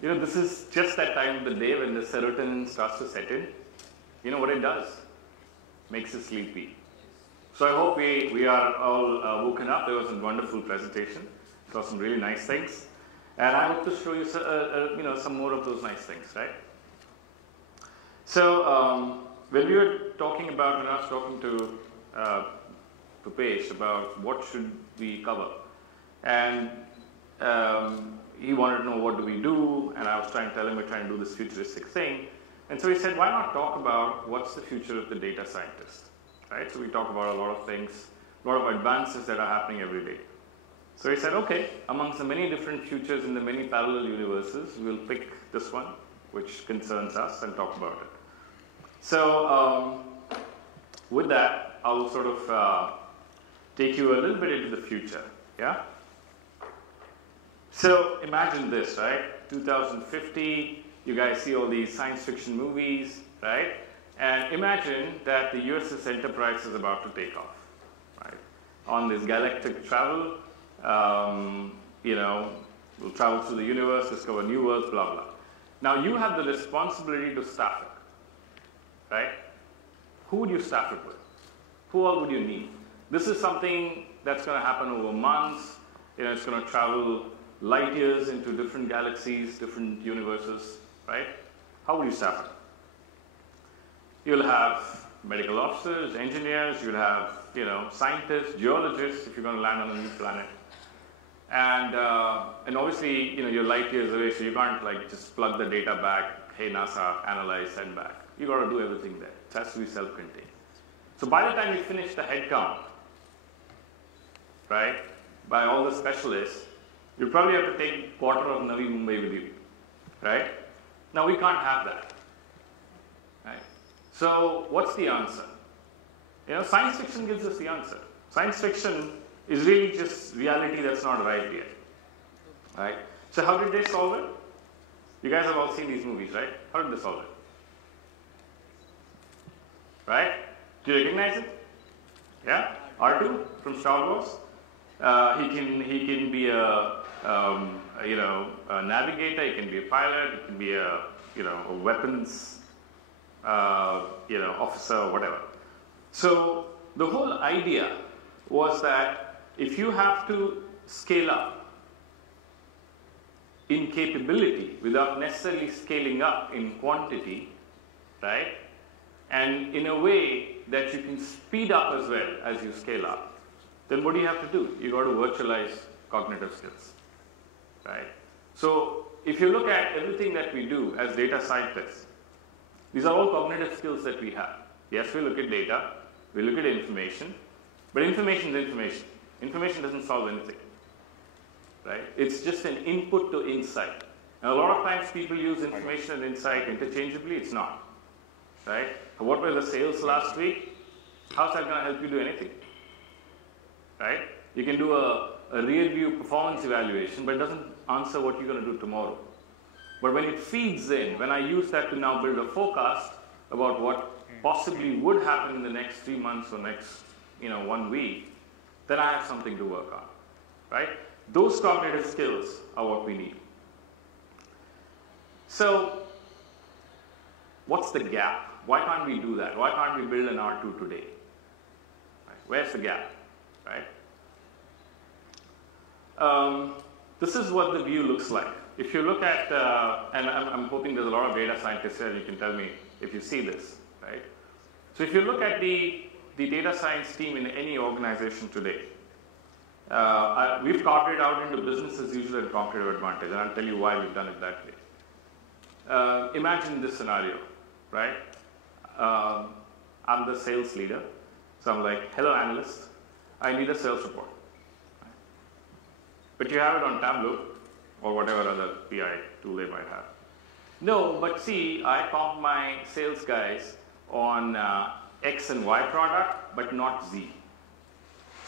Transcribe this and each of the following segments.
This is just that time of the day when the serotonin starts to set in. You know what it does? Makes you sleepy. So I hope we are all woken up. There was a wonderful presentation. Saw some really nice things. And I hope to show you some more of those nice things, right? So when we were talking about, when I was talking to Pupesh about what should we cover, and he wanted to know what do we do, and I was trying to tell him we're trying to do this futuristic thing. And so he said, why not talk about what's the future of the data scientist, right? So we talk about a lot of things, a lot of advances that are happening every day. So he said, okay, amongst the many different futures in the many parallel universes, we'll pick this one, which concerns us, and talk about it. So with that, I'll sort of take you a little bit into the future, yeah? So imagine this, right? 2050, you guys see all these science fiction movies, right? And imagine that the USS Enterprise is about to take off, right? On this galactic travel, we'll travel through the universe, discover new worlds, blah, blah. Now you have the responsibility to staff it, right? Who would you staff it with? Who all would you need? This is something that's going to happen over months. It's going to travel light years into different galaxies, different universes, right? How would you staff it? You'll have medical officers, engineers, you'll have, scientists, geologists if you're going to land on a new planet. And obviously, you're light years away, so you can't just plug the data back, hey NASA, analyze, send back. You got to do everything there. It has to be self-contained. So by the time you finish the head count, right, by all the specialists, you probably have to take a quarter of Navi Mumbai with you, right? Now we can't have that, right? So what's the answer? Science fiction gives us the answer. Science fiction is really just reality that's not arrived yet, right? So how did they solve it? You guys have all seen these movies, right? How did they solve it? Right? Do you recognize it? Yeah? R2 from Star Wars. He can be a navigator. He can be a pilot. He can be a weapons officer, whatever. So the whole idea was that if you have to scale up in capability without necessarily scaling up in quantity, right? And in a way that you can speed up as well as you scale up, then what do you have to do? You got to virtualize cognitive skills, right? So if you look at everything that we do as data scientists, these are all cognitive skills that we have. Yes, we look at data, we look at information, but information is information. Information doesn't solve anything, right? It's just an input to insight. And a lot of times people use information and insight interchangeably. It's not, right? What were the sales last week? How's that going to help you do anything, right? You can do a rear view performance evaluation, but it doesn't answer what you're going to do tomorrow. But when it feeds in, when I use that to now build a forecast about what possibly would happen in the next 3 months or next 1 week, then I have something to work on, right? Those cognitive skills are what we need. So what's the gap? Why can't we do that? Why can't we build an R2 today? Right? Where's the gap, right? This is what the view looks like. If you look at, and I'm hoping there's a lot of data scientists here, you can tell me if you see this, right? So if you look at the data science team in any organization today, we've carved it out into business as usual and competitive advantage, and I'll tell you why we've done it that way. Imagine this scenario, right? I'm the sales leader, so I'm like, hello analyst, I need a sales report. But you have it on Tableau or whatever other PI tool they might have. No, but see, I comp my sales guys on X and Y product, but not Z.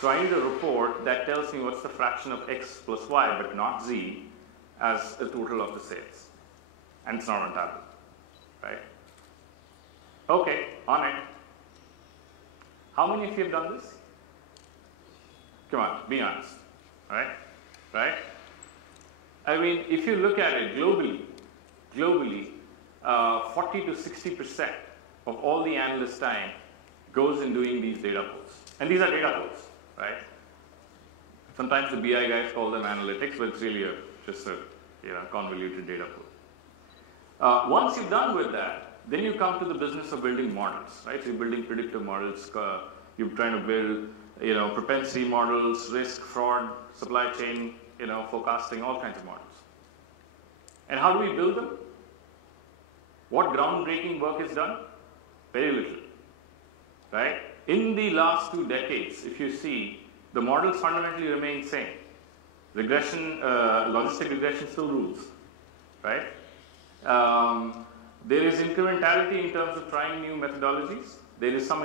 So I need a report that tells me what's the fraction of X plus Y, but not Z, as a total of the sales. And it's not on Tableau, right? Okay, on it. How many of you have done this? Come on, be honest, all right? Right? I mean, if you look at it globally, globally, 40 to 60% of all the analyst time goes in doing these data pulls. And these are data pulls, right? Sometimes the BI guys call them analytics, but it's really just a convoluted data pull. Once you're done with that, then you come to the business of building models, right? So you're building predictive models. You're trying to build, propensity models, risk, fraud, supply chain, forecasting, all kinds of models. And how do we build them? What groundbreaking work is done? Very little, right? In the last 2 decades, if you see, the models fundamentally remain same. Regression, logistic regression still rules, right? There is incrementality in terms of trying new methodologies. There is some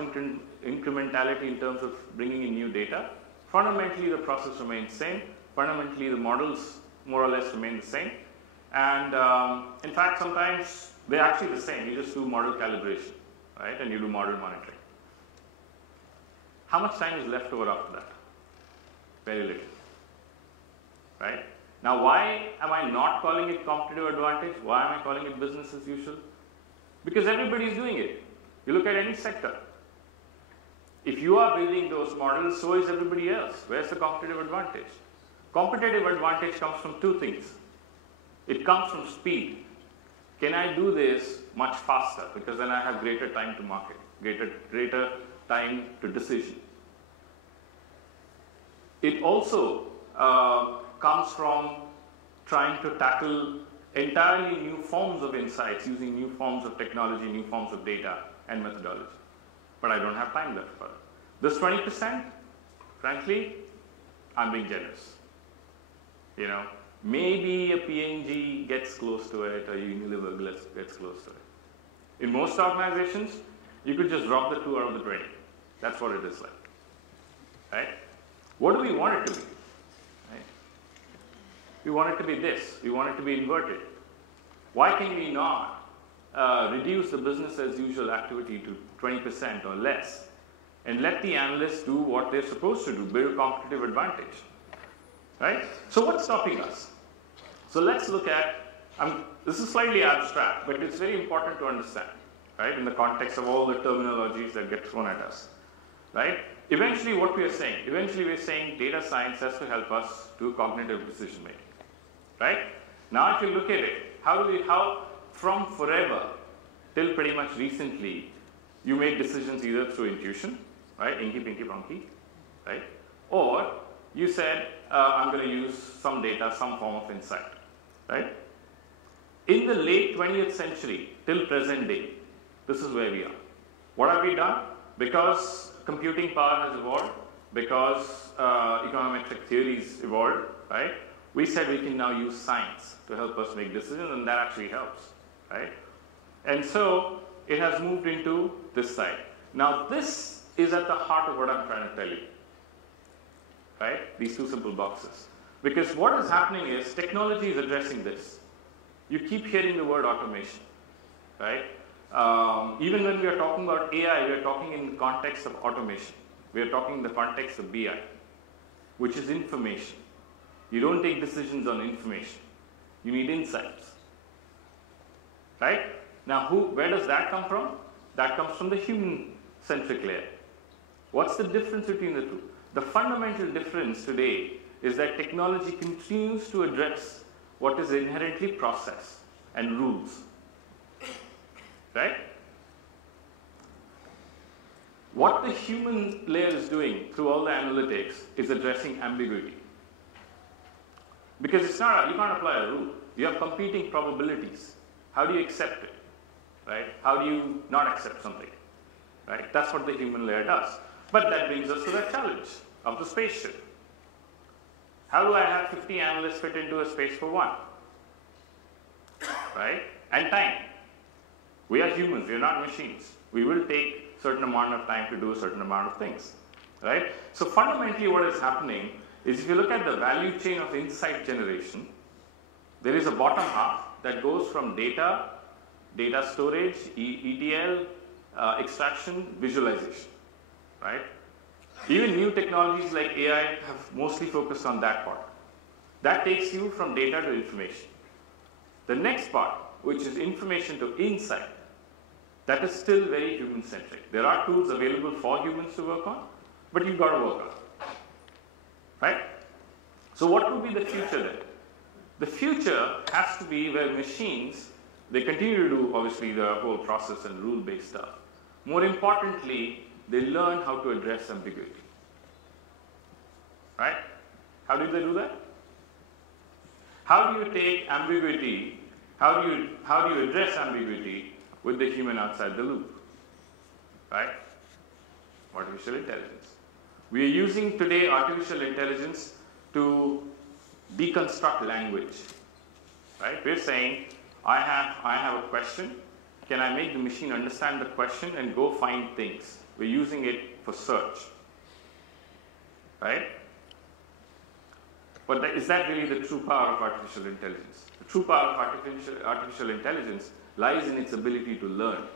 incrementality in terms of bringing in new data. Fundamentally, the process remains same. Fundamentally, the models more or less remain the same. And in fact, sometimes they're actually the same. You just do model calibration, right? And you do model monitoring. How much time is left over after that? Very little, right? Now, why am I not calling it competitive advantage? Why am I calling it business as usual? Because everybody is doing it. You look at any sector. If you are building those models, so is everybody else. Where's the competitive advantage? Competitive advantage comes from 2 things. It comes from speed. Can I do this much faster? Because then I have greater time to market, greater time to decision. It also comes from trying to tackle entirely new forms of insights using new forms of technology, new forms of data and methodology. But I don't have time left for it. This 20%, frankly, I'm being generous. Maybe a P&G gets close to it or Unilever gets close to it. In most organizations, you could just drop the 2 out of the 20. That's what it is like, right? What do we want it to be? Right? We want it to be this. We want it to be inverted. Why can we not reduce the business as usual activity to 20% or less and let the analysts do what they're supposed to do, build competitive advantage? Right? So what's stopping us? So let's look at, this is slightly abstract, but it's very important to understand, right, in the context of all the terminologies that get thrown at us, right? Eventually what we are saying, we're saying data science has to help us do cognitive decision making, right? Now if you look at it, how from forever till pretty much recently, you made decisions either through intuition, right, inky, pinky, punky, right, or you said, I'm going to use some data, some form of insight, right? In the late 20th century till present day, this is where we are. What have we done? Because computing power has evolved, because econometric theories evolved, right? We said we can now use science to help us make decisions, and that actually helps, right? And so it has moved into this side. Now this is at the heart of what I'm trying to tell you. Right? These 2 simple boxes. Because what is happening is technology is addressing this. You keep hearing the word automation, right? Even when we are talking about AI, we are talking in the context of automation. We are talking in the context of BI, which is information. You don't take decisions on information. You need insights, right? Now, where does that come from? That comes from the human-centric layer. What's the difference between the 2? The fundamental difference today is that technology continues to address what is inherently process and rules, right? What the human layer is doing through all the analytics is addressing ambiguity. Because it's not, you can't apply a rule. You have competing probabilities. How do you accept it, right? How do you not accept something, right? That's what the human layer does. But that brings us to the challenge of the spaceship. How do I have 50 analysts fit into a space for 1? Right? And time. We are humans, we are not machines. We will take a certain amount of time to do a certain amount of things. Right? So fundamentally what is happening is if you look at the value chain of insight generation, there is a bottom half that goes from data storage, ETL, extraction, visualization. Right? Even new technologies like AI have mostly focused on that part. That takes you from data to information. The next part which is information to insight, that is still very human-centric. There are tools available for humans to work on, but you've got to work on it. Right? So what will be the future then? The future has to be where machines, they continue to do obviously the whole process and rule-based stuff. More importantly, they learn how to address ambiguity. Right? How do they do that? How do you take ambiguity, how do you address ambiguity with the human outside the loop? Right? Artificial intelligence. We are using today artificial intelligence to deconstruct language. Right? We're saying, I have a question. Can I make the machine understand the question and go find things? We're using it for search. Right? But is that really the true power of artificial intelligence? The true power of artificial intelligence lies in its ability to learn.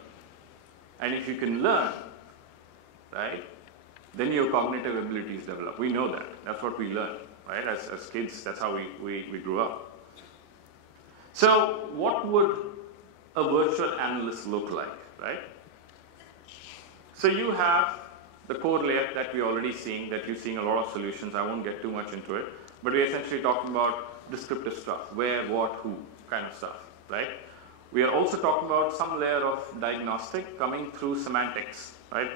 And if you can learn, right, then your cognitive abilities develop. We know that. That's what we learn, right? As kids, that's how we grew up. So what would a virtual analyst look like, right? So you have the core layer that we're already seeing, that you're seeing a lot of solutions. I won't get too much into it. But we're essentially talking about descriptive stuff, where, what, who, kind of stuff, right? We are also talking about some layer of diagnostic coming through semantics, right?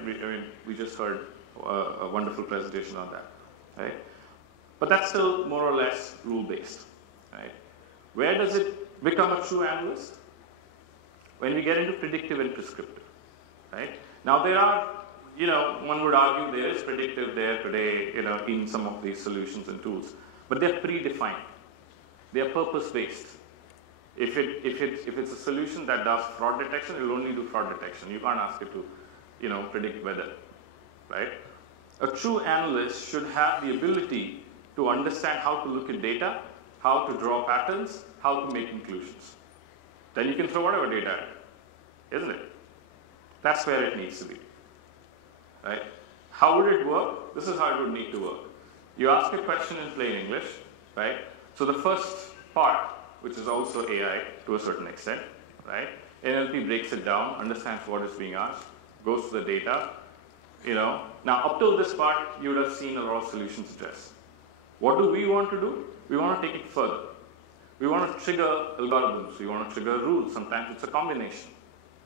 We just heard a wonderful presentation on that, right? But that's still more or less rule-based, right? Where does it become a true analyst? When we get into predictive and prescriptive, right? Now there are, one would argue there is predictive there today, in some of these solutions and tools. But they're predefined. They're purpose-based. If it's a solution that does fraud detection, it will only do fraud detection. You can't ask it to, predict weather, right? A true analyst should have the ability to understand how to look at data, how to draw patterns, how to make conclusions. Then you can throw whatever data at it, isn't it? That's where it needs to be, right? How would it work? This is how it would need to work. You ask a question in plain English, right? So the first part, which is also AI to a certain extent, right? NLP breaks it down, understands what is being asked, goes to the data, Now up till this part, you would have seen a lot of solutions addressed. What do we want to do? We want to take it further. We want to trigger algorithms. We want to trigger rules. Sometimes it's a combination,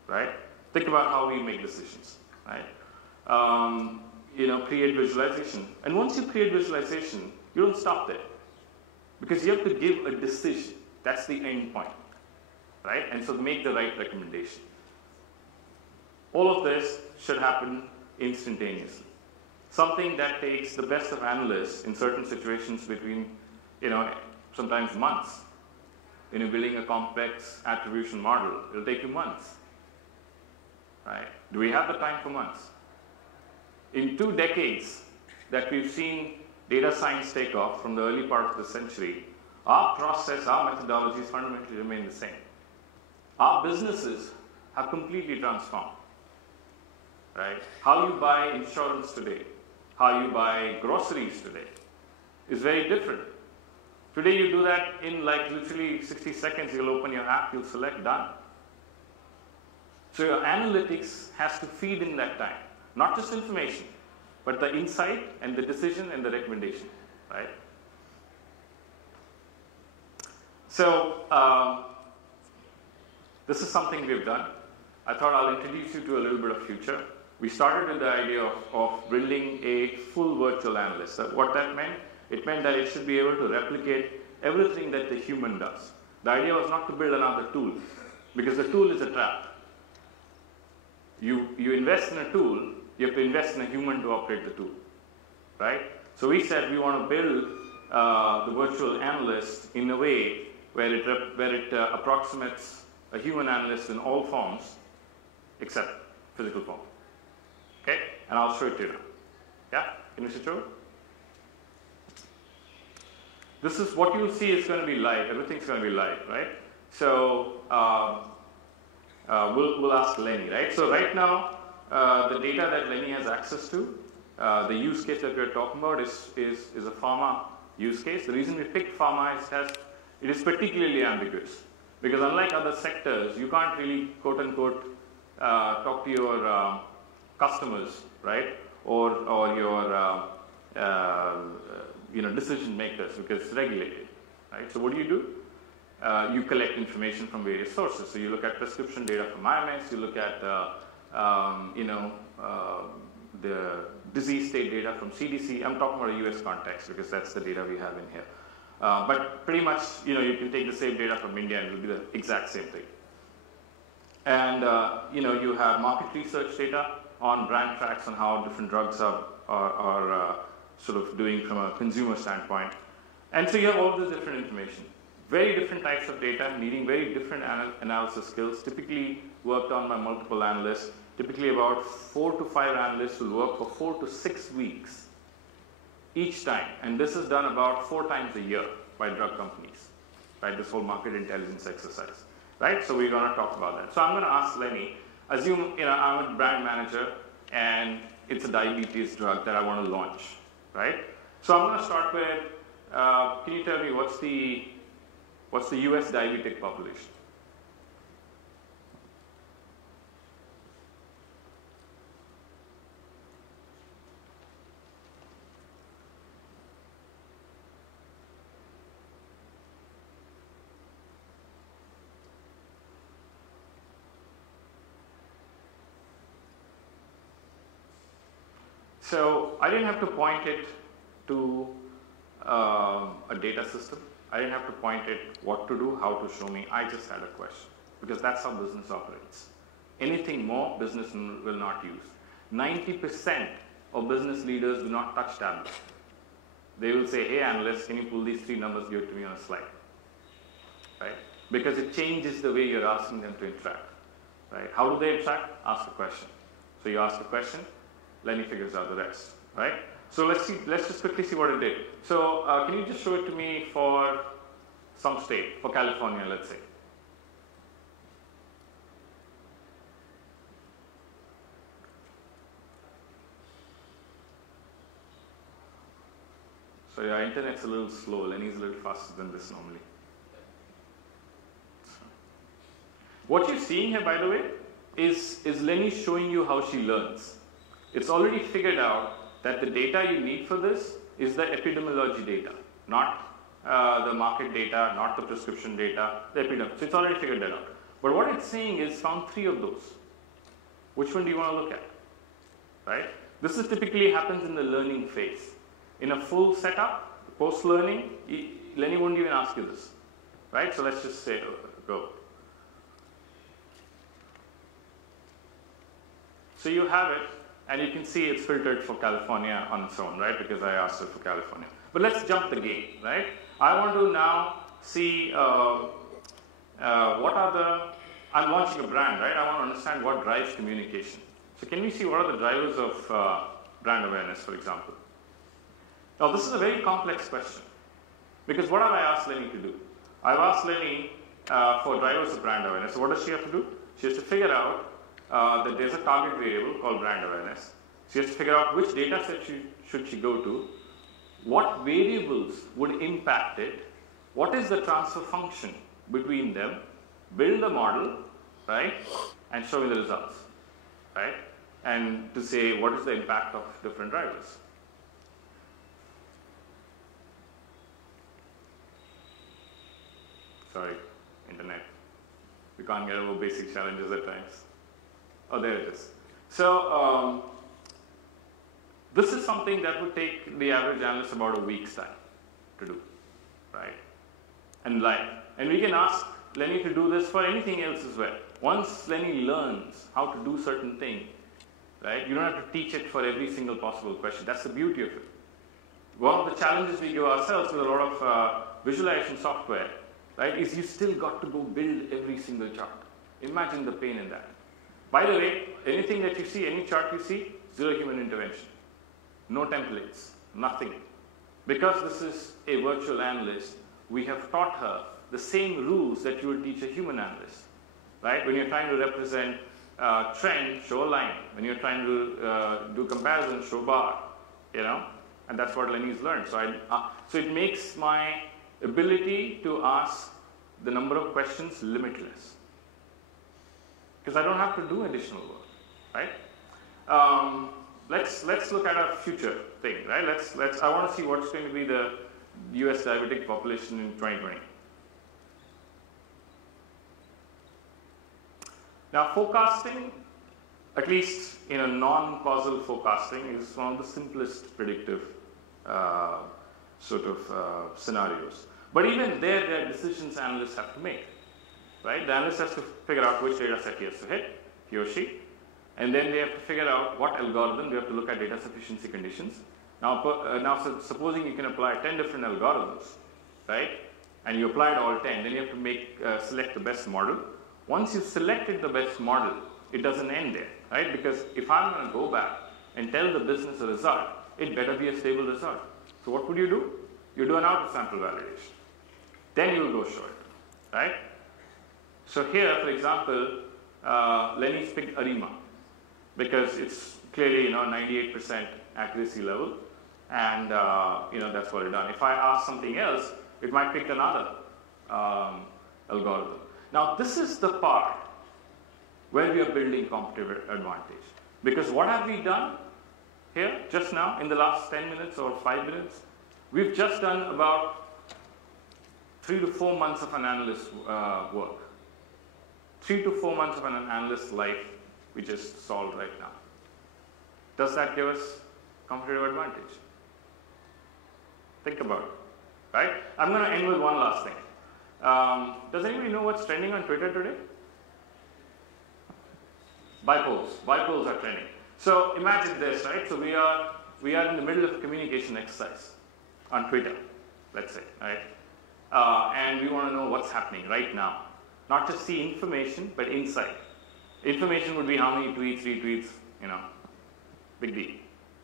right? Think about how we make decisions, right? Create visualization. And once you create visualization, you don't stop there. Because you have to give a decision. That's the end point, right? And so make the right recommendation. All of this should happen instantaneously. Something that takes the best of analysts in certain situations between, sometimes months. Building a complex attribution model, it'll take you months, right? Do we have the time for months? In 2 decades that we've seen data science take off from the early part of the century, our process, our methodologies fundamentally remain the same. Our businesses have completely transformed, right? How you buy insurance today, how you buy groceries today is very different. Today you do that in literally 60 seconds, you'll open your app, you'll select done. So your analytics has to feed in that time. Not just information, but the insight and the decision and the recommendation, right? So this is something we've done. I thought I'll introduce you to a little bit of future. We started with the idea of building a full virtual analyst. So what that meant? It meant that it should be able to replicate everything that the human does. The idea was not to build another tool, because the tool is a trap. You invest in a tool, you have to invest in a human to operate the tool, right? So we said we want to build the virtual analyst in a way where it approximates a human analyst in all forms except physical form. Okay? And I'll show it to you now. Yeah? Can you switch over? This is what you'll see is going to be live. Everything's going to be live, right? So we'll ask Leni, right? So right now, the data that Leni has access to, the use case that we're talking about is a pharma use case. The reason we picked pharma is that it is particularly ambiguous. Because unlike other sectors, you can't really, quote unquote, talk to your customers, right? Or your decision makers, because it's regulated, right? So what do? You collect information from various sources. So you look at prescription data from IMS, you look at the disease state data from CDC. I'm talking about a US context because that's the data we have in here. But pretty much, you can take the same data from India and it will be the exact same thing. And you have market research data on brand tracks on how different drugs are sort of doing from a consumer standpoint. And so you have all this different information. Very different types of data needing very different analysis skills, typically worked on by multiple analysts. Typically about 4 to 5 analysts will work for 4 to 6 weeks each time. And this is done about 4 times a year by drug companies, right? This whole market intelligence exercise, right? So we're going to talk about that. So I'm going to ask Leni, assume I'm a brand manager and it's a diabetes drug that I want to launch, right? So I'm going to start with, can you tell me what's the US diabetic population? So I didn't have to point it to a data system. I didn't have to point it what to do, how to show me. I just had a question because that's how business operates. Anything more, business will not use. 90% of business leaders do not touch tablets. They will say, hey, analyst, can you pull these 3 numbers, give it to me on a slide, right? Because it changes the way you're asking them to interact, right? How do they interact? Ask a question. So you ask a question, Leni figures out the rest, right? So let's just quickly see what it did. So can you just show it to me for some state, for California, let's say. So your internet's a little slow. Leni's a little faster than this normally. So. What you're seeing here, by the way, is Leni showing you how she learns. It's already figured out that the data you need for this is the epidemiology data, not the market data, not the prescription data, the epidemiology. So it's already figured that out. But what it's saying is found 3 of those. Which one do you want to look at? Right? This is typically happens in the learning phase. In a full setup, post-learning, Leni won't even ask you this. Right? So let's just say, go. So you have it. And you can see it's filtered for California on its own, right? Because I asked it for California. But let's jump the game, right? I want to now see I'm launching a brand, right? I want to understand what drives communication. So can we see what are the drivers of brand awareness, for example? Now, this is a very complex question. Because what have I asked Leni to do? I've asked Leni for drivers of brand awareness. So what does she have to do? She has to figure out that there's a target variable called brand awareness. She has to figure out which data set should she go to, what variables would impact it, what is the transfer function between them, build a model, right, and show me the results, right, and to say what is the impact of different drivers. Sorry, internet. We can't get over basic challenges at times. Oh, there it is. So this is something that would take the average analyst about a week's time to do, right? And live. And we can ask Leni to do this for anything else as well. Once Leni learns how to do certain thing, right, you don't have to teach it for every single possible question. That's the beauty of it. One of the challenges we give ourselves with a lot of visualization software, right, is you still got to go build every single chart. Imagine the pain in that. By the way, anything that you see, any chart you see, 0 human intervention. No templates, nothing. Because this is a virtual analyst, we have taught her the same rules that you would teach a human analyst. Right? When you're trying to represent trend, show a line. When you're trying to do comparison, show bar. You know? And that's what Leni's learned. So it makes my ability to ask the number of questions limitless. Because I don't have to do additional work, right? Let's look at a future thing, right? I want to see what's going to be the US diabetic population in 2020. Now, forecasting, at least non-causal forecasting, is one of the simplest predictive scenarios. But even there are decisions analysts have to make, right? The analyst has to figure out which data set he has to hit, he or she, and then they have to figure out what algorithm. We have to look at data sufficiency conditions. Now, supposing you can apply 10 different algorithms, right? And you applied all 10, then you have to select the best model. Once you've selected the best model, it doesn't end there, right? Because if I'm going to go back and tell the business a result, it better be a stable result. So what would you do? You do an out-of-sample validation. Then you'll go show it, right? So here, for example, Leni's picked ARIMA because it's clearly 98% accuracy level, and that's what it's done. If I ask something else, it might pick another algorithm. Now, this is the part where we are building competitive advantage. Because what have we done here just now in the last 10 minutes or 5 minutes? We've just done about 3 to 4 months of an analyst work. 3 to 4 months of an analyst's life we just solved right now. Does that give us competitive advantage? Think about it, right? I'm going to end with one last thing. Does anybody know what's trending on Twitter today? Bipoles. Bipoles are trending. So imagine this, right? So we are in the middle of a communication exercise on Twitter, let's say, right? And we want to know what's happening right now. Not just see information, but insight. Information would be how many tweets, retweets, big deal.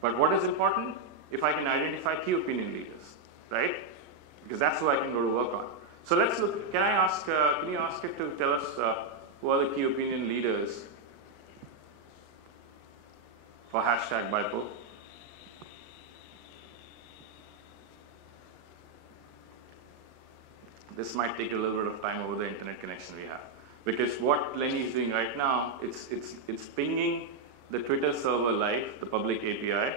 But what is important? If I can identify key opinion leaders, right? Because that's who I can go to work on. So let's look. Can you ask it to tell us who are the key opinion leaders for #Bipole? This might take a little bit of time over the internet connection we have. Because what Leni is doing right now, it's pinging the Twitter server live, the public API.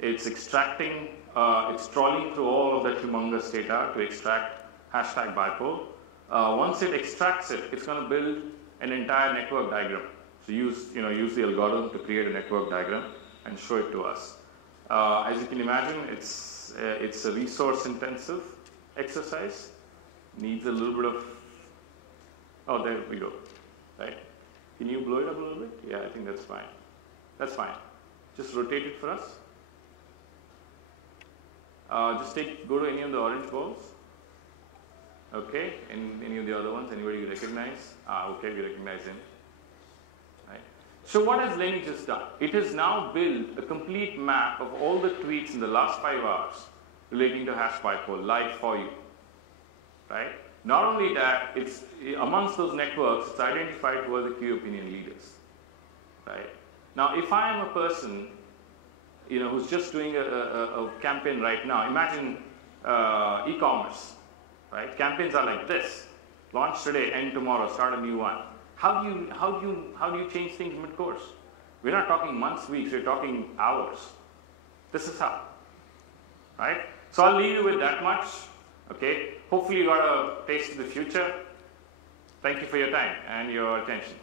It's extracting, it's trawling through all of that humongous data to extract #Bipole. Once it extracts it, it's going to build an entire network diagram. So use the algorithm to create a network diagram and show it to us. As you can imagine, it's a resource-intensive exercise. Needs a little bit of. Oh, there we go. Right? Can you blow it up a little bit? Yeah, I think that's fine. That's fine. Just rotate it for us. Just go to any of the orange balls. Okay, and any of the other ones, anybody you recognize? Okay, we recognize him. Right. So what has Leni just done? It has now built a complete map of all the tweets in the last 5 hours relating to #Bipole live for you. Right? Not only that, it's amongst those networks, it's identified who are the key opinion leaders. Right? Now, if I am a person, who's just doing a campaign right now, imagine e-commerce. Right? Campaigns are like this: launch today, end tomorrow, start a new one. How do you change things mid-course? We're not talking months, weeks. We're talking hours. This is how. Right? So I'll leave you with that much. Okay. Hopefully you got a taste of the future. Thank you for your time and your attention.